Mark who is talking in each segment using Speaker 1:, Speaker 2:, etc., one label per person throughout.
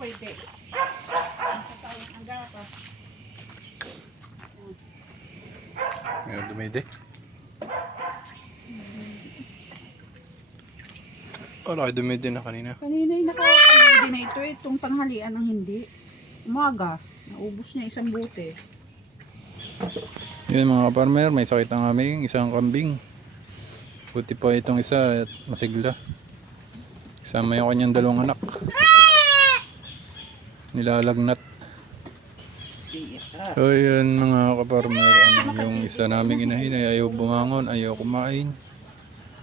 Speaker 1: pwede. Ang gapa.
Speaker 2: Ngayon dumidi. Wala kayo dumidi na kanina.
Speaker 1: Kanina yung nakakabili na ito eh. Itong tanghalian ang hindi. Umaga. Naubos niya isang bote.
Speaker 2: Yun mga farmer, may sakit ang aming isang kambing. Buti pa itong isa at masigla. Kasama yung kanyang dalawang anak. Nilalagnat. So yun mga kaparmer, ano, yung isa naming inahin ay ayaw bumangon, ayaw kumain.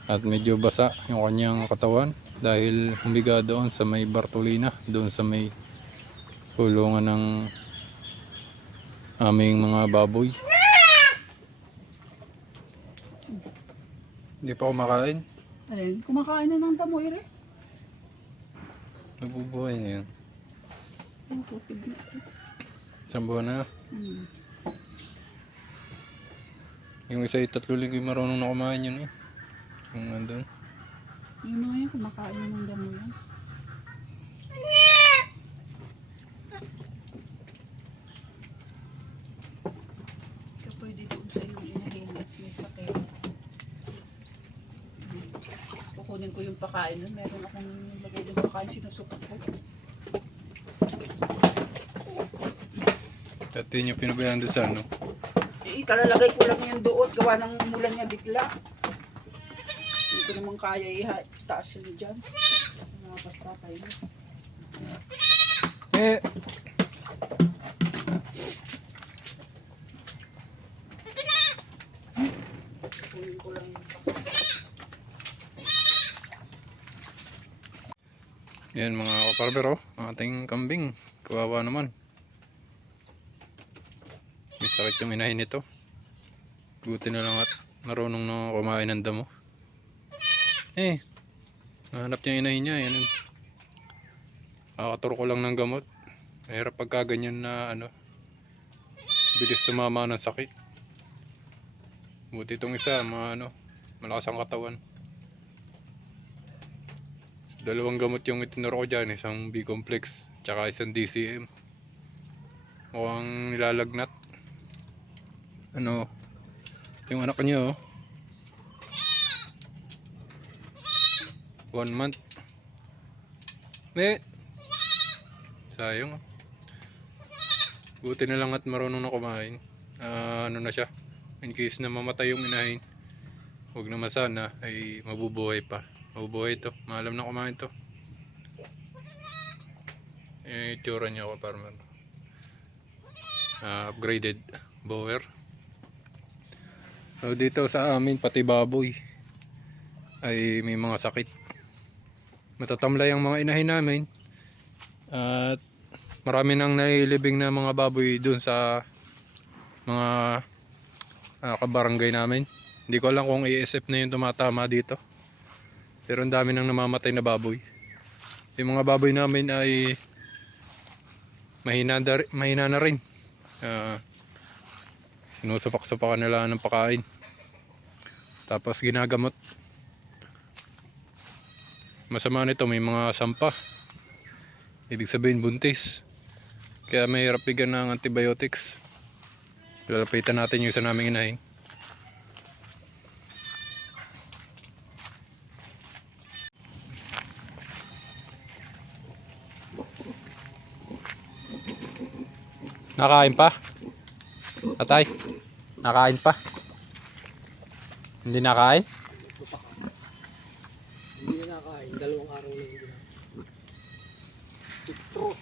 Speaker 2: At medyo basa yung kanyang katawan dahil humiga doon sa may Bartolina, doon sa may kulungan ng aming mga baboy. Hindi pa kumakain.
Speaker 1: Ayun, kumakain na ng tamoy rin.
Speaker 2: Nabubuhay na yun.
Speaker 1: Ang na ito.
Speaker 2: Isang buwan na.
Speaker 1: Hmm.
Speaker 2: Yung isa ay tatlo linggo yung marunong na kumain yun eh. Yung nandun.
Speaker 1: Yun na ngayon, kumakain ng damo. Hmm. Kukunin ko yung pakain doon. Meron akong lagay ng pakain sinusukat ko.
Speaker 2: Dati niyo pinabayaan doon sa ano.
Speaker 1: Eh, kalalagay ko lang yan doon. Gawa ng umulan niya bigla. Hindi ko naman kaya i-taas yun dyan. Mga basta tayo.
Speaker 2: Eh! Yan mga kaparber oh. Ating kambing. Kawawa naman. Yung inahin nito. Buti na lang at marunong na kumain ng damo. Eh! Nahanap niya inahin niya. Yan. Nakakaturo ko lang ng gamot. Mahirap pagka ganyan na ano. Bilis tumama ng sakit. Buti itong isa, mga ano, malakas ang katawan. Dalawang gamot yung itinuro ko dyan, isang B-complex, tsaka isang DCM. Mukhang nilalagnat. Ano, yung anak niya oh. One month. Me! Sayang oh. Buti na lang at marunong na kumain. Ah, ano na siya. In case na mamatay yung inahin. Huwag naman sana ay mabubuhay pa. Mabubuhay ito. Maalam na kumain to. Eh, itsura niya ako parang ah, upgraded bower. So dito sa amin pati baboy ay may mga sakit. Matatamlay ang mga inahin namin. At marami nang nailibing na mga baboy dun sa mga ah, kabarangay namin. Hindi ko alam kung ASF na yung tumatama dito. Pero ang dami nang namamatay na baboy. Yung mga baboy namin ay mahina, na, mahina na rin. Uh, sinusupak-supakan nila ng pakain. Tapos ginagamot. Masama nito may mga sampa. Ibig sabihin buntis. Kaya mahirap bigyan ng antibiotics. Lalapitan natin yung isa naming inahin. Nakain pa? Atay? Nakain pa? Hindi nakain?
Speaker 3: Hindi na nakain, dalawang araw lang hindi na. Pitro.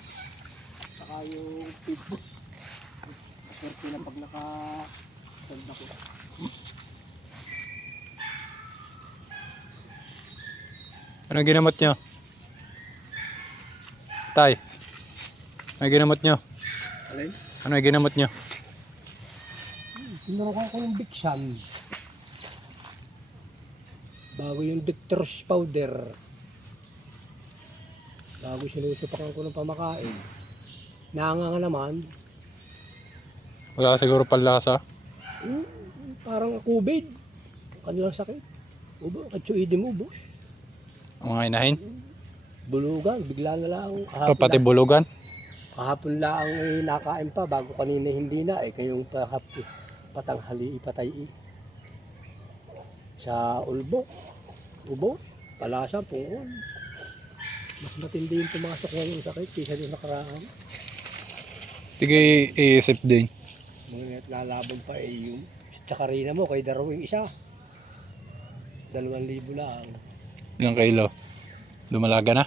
Speaker 3: Saka yung pitbo. Swerte na pag naka sanda ko.
Speaker 2: Anong ginamot nyo? Tay? Ano ginamot nyo?
Speaker 3: Alin?
Speaker 2: Ano ginamot nyo?
Speaker 3: Ko yung Bixan. Bago yung Dictors powder. Bago sinusupakan ko ng pamakain. Nanganga naman.
Speaker 2: Wala siguro panlasa.
Speaker 3: Hmm, parang COVID. Kanilang sakit. Ubo, katsuidi mo, ubos.
Speaker 2: Ang mga inahin.
Speaker 3: Bulugan, bigla na lang.
Speaker 2: Oh, pati
Speaker 3: lang-
Speaker 2: bulugan.
Speaker 3: Kahapon lang eh, nakain pa bago kanina hindi na eh. Kayong pahap, patanghali ipatay eh. Sa ulbo. Ubo. Palasa, pungon. Mas matindi yung pumasok sa sakit kaysa yung nakaraan.
Speaker 2: Sige, iisip din.
Speaker 3: Mga lalabog pa eh yung tsakarina mo kay Darwin isa. Dalawang libo lang.
Speaker 2: Ilang kilo? Lumalaga na?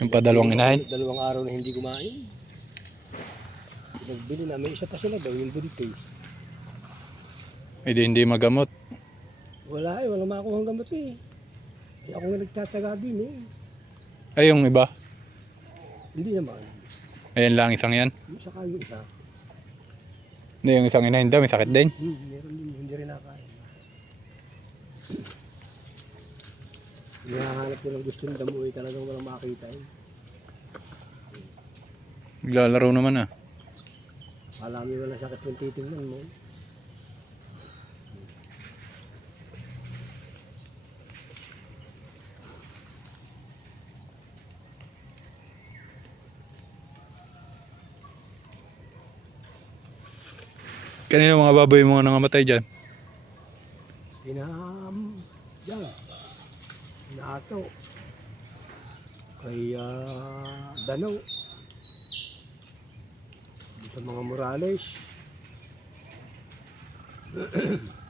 Speaker 2: Yung padalawang inahin?
Speaker 3: Dalawang araw na hindi kumain. Nagbili na, may isa pa sila daw, yung buntis.
Speaker 2: Hindi, hindi magamot.
Speaker 3: Wala eh, wala makuha gamot eh. Kaya ako nga nagtataga din eh.
Speaker 2: Ay, yung iba.
Speaker 3: Hindi naman.
Speaker 2: Ayan lang, isang yan.
Speaker 3: Saka yung isa.
Speaker 2: Hindi, yung isang inahin daw, may sakit din.
Speaker 3: Hmm, meron din, hindi rin nakain. Hinahanap ko ng gusto ng damo eh, talagang walang makita eh.
Speaker 2: Naglalaro naman ah.
Speaker 3: Alami wala sakit yung titignan mo.
Speaker 2: Kanina mga baboy mga nangamatay dyan.
Speaker 3: Pinam... Yan. Pinato. Kay ah, Danaw. Sa mga Morales.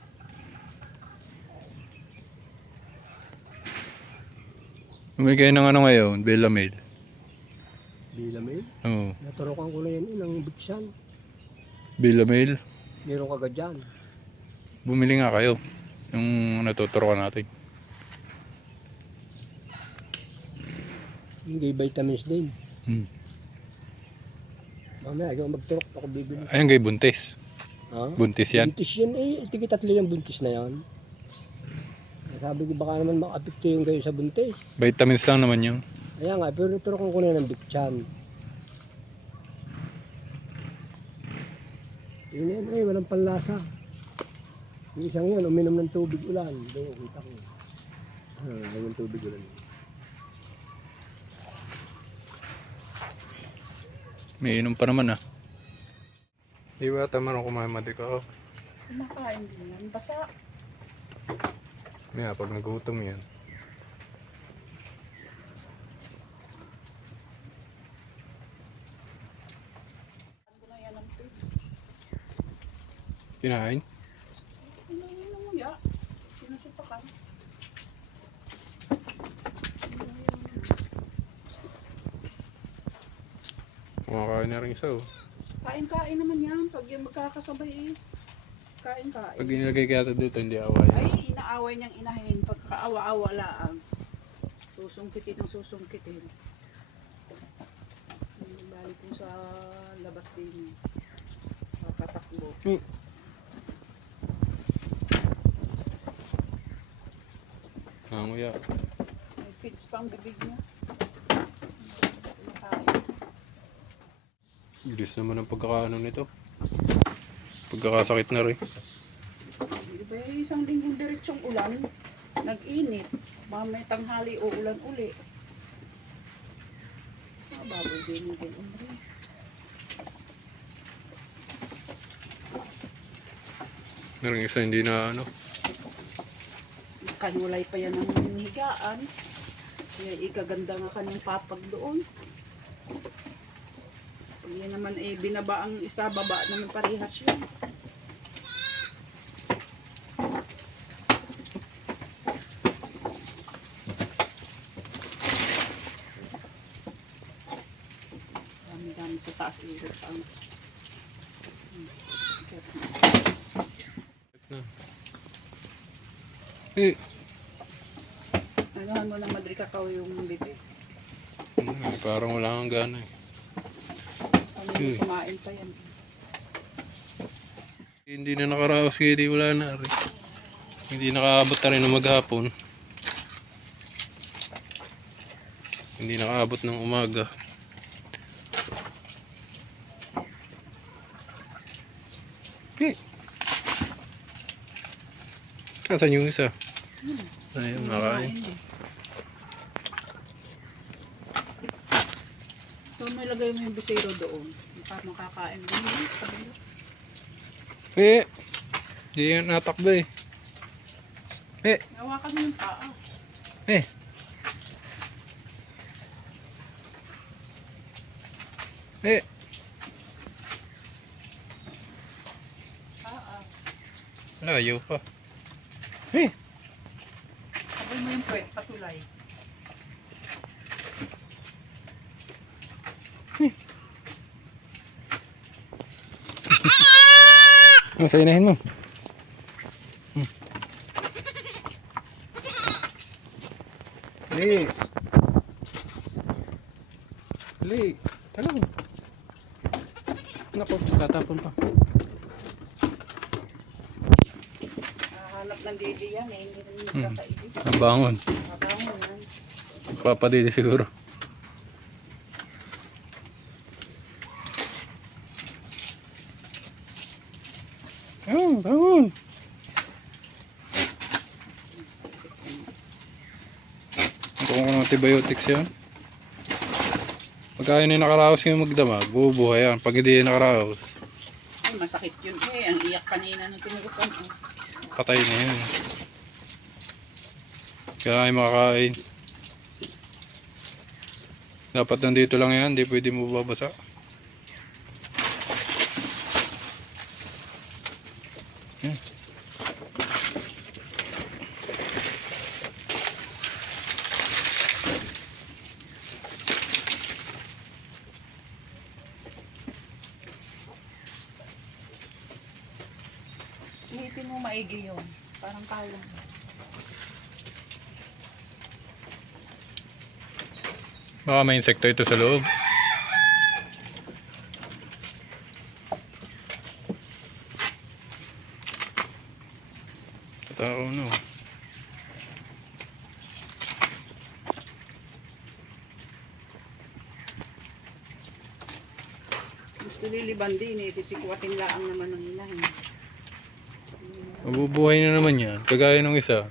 Speaker 2: Umigay ng ano ngayon, Bella Mail.
Speaker 3: Bilamil.
Speaker 2: Oo,
Speaker 3: Naturokan ko na yan ng biksan.
Speaker 2: Bella Mail.
Speaker 3: Meron kagad dyan.
Speaker 2: Bumili nga kayo. Yung natuturuan natin.
Speaker 3: Hindi vitamins din.
Speaker 2: Hmm.
Speaker 3: Mamaya, ikaw magturok ako bibili.
Speaker 2: Ayun kay Buntis.
Speaker 3: Ha?
Speaker 2: Buntis yan.
Speaker 3: Buntis yan eh. Tigi tatlo yung buntis na yan. Sabi ko baka naman makapikto yung kayo sa buntis.
Speaker 2: Vitamins lang naman yung.
Speaker 3: Kaya nga, pero turukan ko na ng biksan. Yun yan eh, walang panlasa. Yung isang yun, uminom ng tubig ulan. Doon, kita ko. Ah, yung tubig ulan.
Speaker 2: May inom pa naman ah. Di ba tama nung kumain mati ka?
Speaker 1: Kumakain din yan. Basa.
Speaker 2: May pag nagutom yan.
Speaker 1: Ano?
Speaker 2: Kinain?
Speaker 1: Ano yun ang muya? Sinusupakan.
Speaker 2: Kumakain na rin isa oh.
Speaker 1: Kain-kain naman yan. Pag yung magkakasabay eh. Kain-kain.
Speaker 2: Pag inilagay kaya dito, hindi away.
Speaker 1: Ay, inaaway niyang inahin. Pagkaawa-awa laang. Susungkitin ng susungkitin. Hmm, Balik mo sa labas din. Papatakbo.
Speaker 2: Nanguya.
Speaker 1: May pits pa ang bibig niya.
Speaker 2: Bilis naman ang pagkakaano nito. Pagkakasakit na rin.
Speaker 1: Di ba eh, isang linggong diretsong ulan, nag-init, mamay tanghali o ulan uli. Ah, baboy din din. Umri.
Speaker 2: Meron isa hindi na ano.
Speaker 1: Kanulay pa yan ng higaan. Kaya ikaganda nga kanyang papag doon. Yan naman eh, binaba ang isa, baba naman parehas yun. Dami-dami sa taas ikot ang Hmm. Ikot na.
Speaker 2: Eh,
Speaker 1: Anuhan mo ng madri kakao yung bibig.
Speaker 2: hmm, parang wala kang gana eh. Hmm.
Speaker 1: kumain pa yan.
Speaker 2: Hindi na nakaraos kaya di wala na rin. Hindi nakaabot na rin ng maghapon. Hindi nakaabot ng umaga. Eh. Kasan yung isa?
Speaker 1: Hmm.
Speaker 2: Ayun, nakain.
Speaker 1: kumain din. Doon mo ilagay mo yung bisero doon. Para makakain mo. Kabila.
Speaker 2: Eh, di yan natakbo eh. Eh,
Speaker 1: Hawakan mo yung paa.
Speaker 2: eh. Eh,
Speaker 1: Paa.
Speaker 2: layo pa. Eh,
Speaker 1: Sabay mo yung puwet, patulay.
Speaker 2: Ano sa inahin mo? Hmm. Eh. Li, talang. Nako, tatapon pa.
Speaker 1: Nahanap ng didi yan eh. Hindi rin
Speaker 2: Hmm. Ang bangon. Papadidi siguro. Oh, bangon. Antibiotics yan. Pagka yun ay nakaraos yung magdamag, bubuhay yan. Pag hindi nakaraos,
Speaker 1: Ay, masakit yun eh. Ang iyak kanina nung tinurukan ko.
Speaker 2: patay na yun. Kaya ay makakain. Dapat nandito lang yan, hindi pwede mo babasa. Yan.
Speaker 1: Ulitin mo maigi yun. Parang kaya mo.
Speaker 2: Baka may insekto ito sa loob. Tao no.
Speaker 1: Gusto liliban din eh. Sisikwatin laang naman ng inahin.
Speaker 2: Mabubuhay na naman yan. Kagaya ng isa.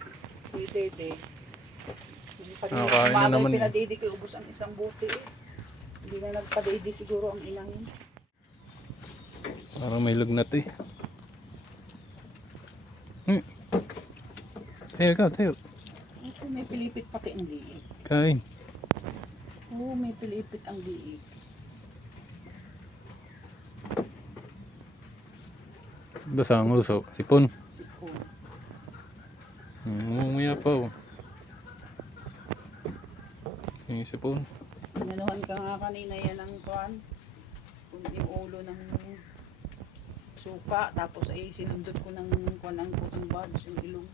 Speaker 1: Pag
Speaker 2: Ah, na naman eh.
Speaker 1: pinadidi ko, ubos ang isang buti eh. Hindi na nagpadidi siguro ang inahin.
Speaker 2: Parang may lagnat eh. Hmm. Tayo ka, tayo.
Speaker 1: Ito may pilipit pati ang liig.
Speaker 2: Kain.
Speaker 1: Oo, may pilipit ang liig.
Speaker 2: Basa ang uso. Sipon.
Speaker 1: Sipon.
Speaker 2: Umumuya pa oh. Yung sipon.
Speaker 1: Inanuhan ka nga kanina yan ng kuan. Kung yung ulo ng suka. Tapos ay sinundot ko ng kuan ng cotton buds, yung ilong.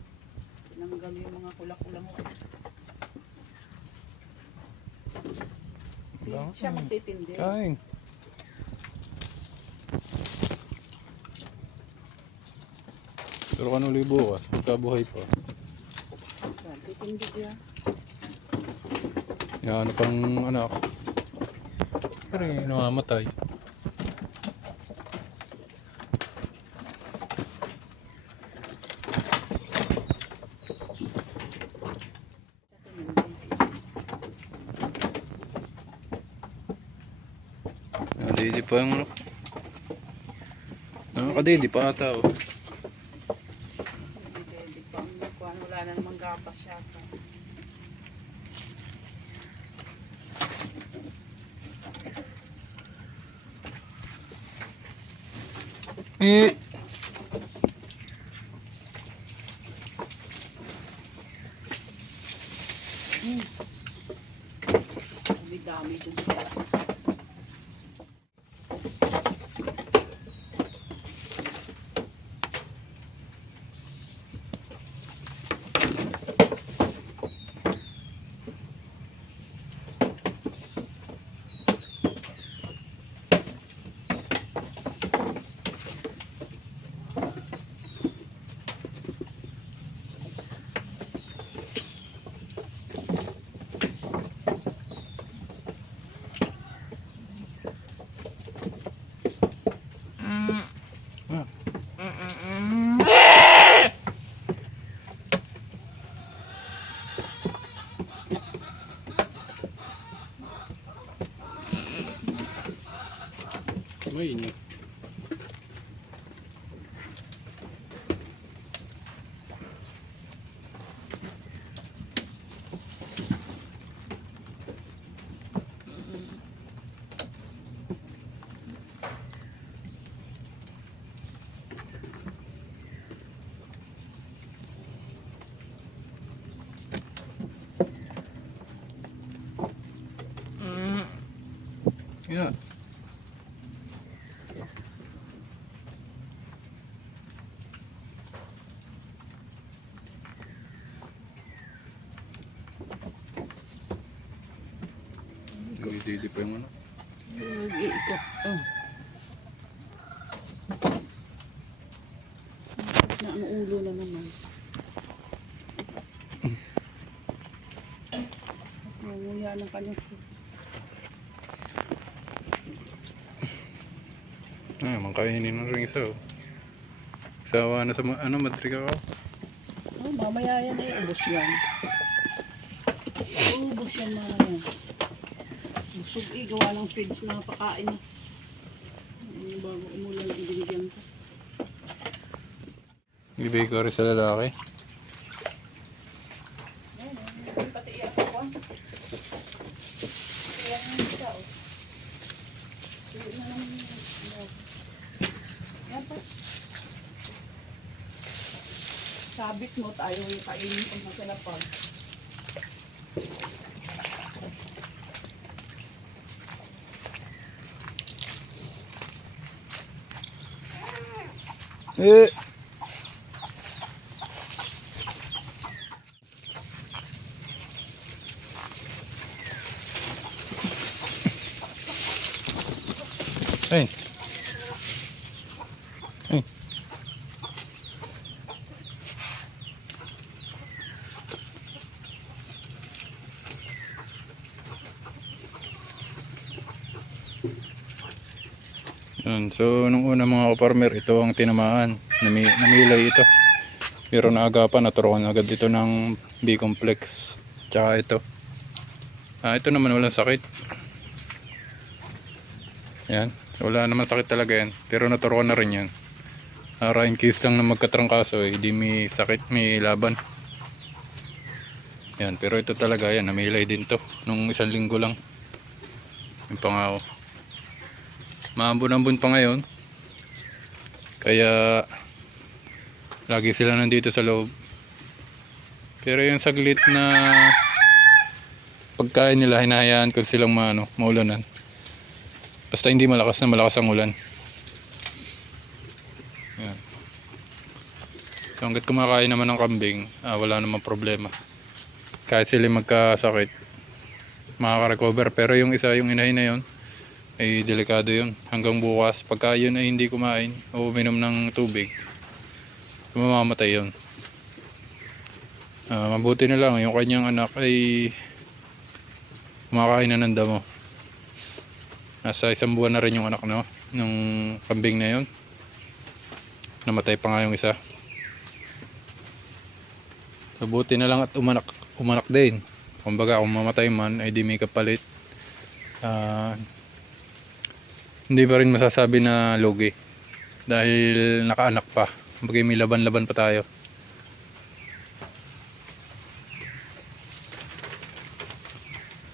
Speaker 1: Tinanggal yung mga kulak-ulang ko. Hindi siya magtitindi.
Speaker 2: Kain. Pero ka uli bukas, pagkabuhay pa.
Speaker 1: Titindi siya.
Speaker 2: Yan, ano pang anak. Pero yung namamatay. Nakadidi pa yung ano. Nakakadidi pa ata oh.
Speaker 1: Hindi pa wala na namang gapas yata.
Speaker 2: Eh,
Speaker 1: Dami-dami
Speaker 2: Yeah. Dumidili pa yung ano.
Speaker 1: Nag-iikot. Oh. Na ang ulo na naman. Nanguya ng kanyang
Speaker 2: Mangkainin ng ring oh. Sawa na sa ano, madrika ko.
Speaker 1: Oh, mamaya yan eh. Ubus yan. Ubus yan mga yan. Busog eh. Gawa ng feeds na pakain na. Ano bago umulan ang binigyan ko.
Speaker 2: Ibigay ko rin sa lalaki.
Speaker 1: Ayun, pati iyak ko. Iyak mo siya, oh. Sige na naman yun. Yan pa. Sabit mo tayo yung kainin pag masalapag.
Speaker 2: Eh! Yun. So, nung una mga farmer, ito ang tinamaan. Nami, namilay ito. Pero naagapan, naturokan agad ito ng B-complex. Tsaka ito. Ah, ito naman walang sakit. Yan. Wala naman sakit talaga yan. Pero naturokan na rin yan. Para in case lang na magkatrangkaso, eh, di may sakit, may laban. Yan. Pero ito talaga yan. Namilay din to. Nung isang linggo lang. Yung pangako. Maambon-ambon pa ngayon. Kaya lagi sila nandito sa loob. Pero yung saglit na pagkain nila, hinahayaan ko silang maano, maulanan. Basta hindi malakas na malakas ang ulan. Yan. So, hanggat kumakain naman ng kambing, ah, wala namang problema. Kahit sila magkasakit, makaka-recover. Pero yung isa, yung inahin na yun, ay delikado yun. Hanggang bukas pagka yun ay hindi kumain o uminom ng tubig mamamatay yun. Ah, mabuti na lang yung kanyang anak ay kumakain na ng damo. Nasa isang buwan na rin yung anak no? Ng kambing na yun. Namatay pa nga yung isa. Mabuti na lang at umanak umanak din. Kumbaga kung mamatay man ay di may kapalit. Ah, hindi pa rin masasabi na lugi. Dahil nakaanak pa. Bagay may laban-laban pa tayo.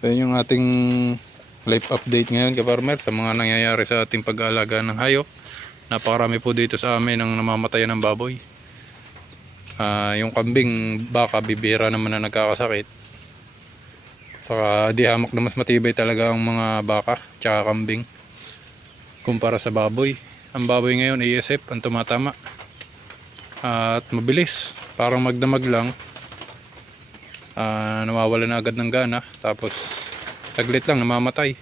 Speaker 2: So yun yung ating life update ngayon kaparmer sa mga nangyayari sa ating pag-aalaga ng hayop. Napakarami po dito sa amin ang namamatayan ng baboy. Ah, yung kambing baka bibira naman na nagkakasakit. Saka di hamak na mas matibay talaga ang mga baka tsaka kambing kumpara sa baboy. Ang baboy ngayon ASF ang tumatama. At mabilis. Parang magdamag lang. Ah, nawawala na agad ng gana. Tapos saglit lang namamatay.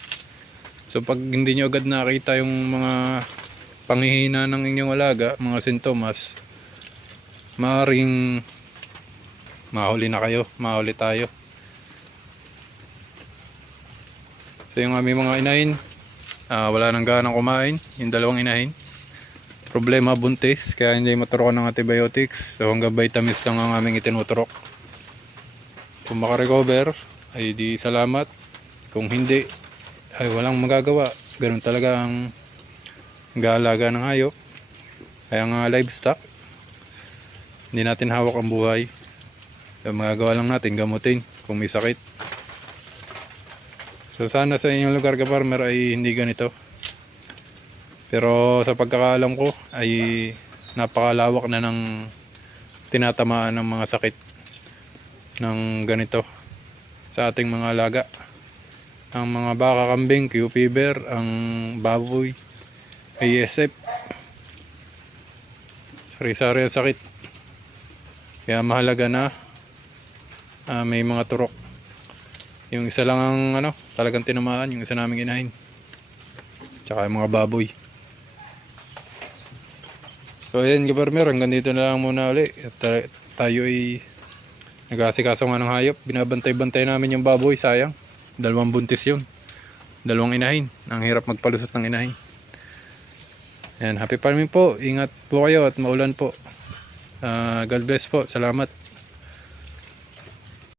Speaker 2: So pag hindi nyo agad nakita yung mga panghihina ng inyong alaga, mga sintomas, maaring mahuli na kayo, mahuli tayo. So yung aming mga inahin, Ah, wala nang ganang kumain, yung dalawang inahin. Problema buntis, kaya hindi maturukan ng antibiotics. So hanggang vitamins lang ang aming itinuturok. Kung makarecover, ay di salamat. Kung hindi, ay walang magagawa. Ganun talaga ang nag-aalaga ng hayop. Kaya nga livestock. Hindi natin hawak ang buhay. Yung magagawa lang natin, gamutin kung may sakit. So sana sa inyong lugar ka farmer ay hindi ganito. Pero sa pagkakaalam ko ay napakalawak na ng tinatamaan ng mga sakit ng ganito sa ating mga alaga. Ang mga baka kambing, Q fever, ang baboy, ASF. Sari-sari ang sakit. Kaya mahalaga na ah, may mga turok. Yung isa lang ang ano, talagang tinamaan, yung isa naming inahin. Tsaka yung mga baboy. So ayan, Gabarmer, hanggang dito na lang muna uli. At uh, tayo ay nag-asikaso nga ng hayop. Binabantay-bantay namin yung baboy, sayang. Dalawang buntis yun. Dalawang inahin. Ang hirap magpalusot ng inahin. Ayan, happy farming po. Ingat po kayo at maulan po. Ah, God bless po. Salamat.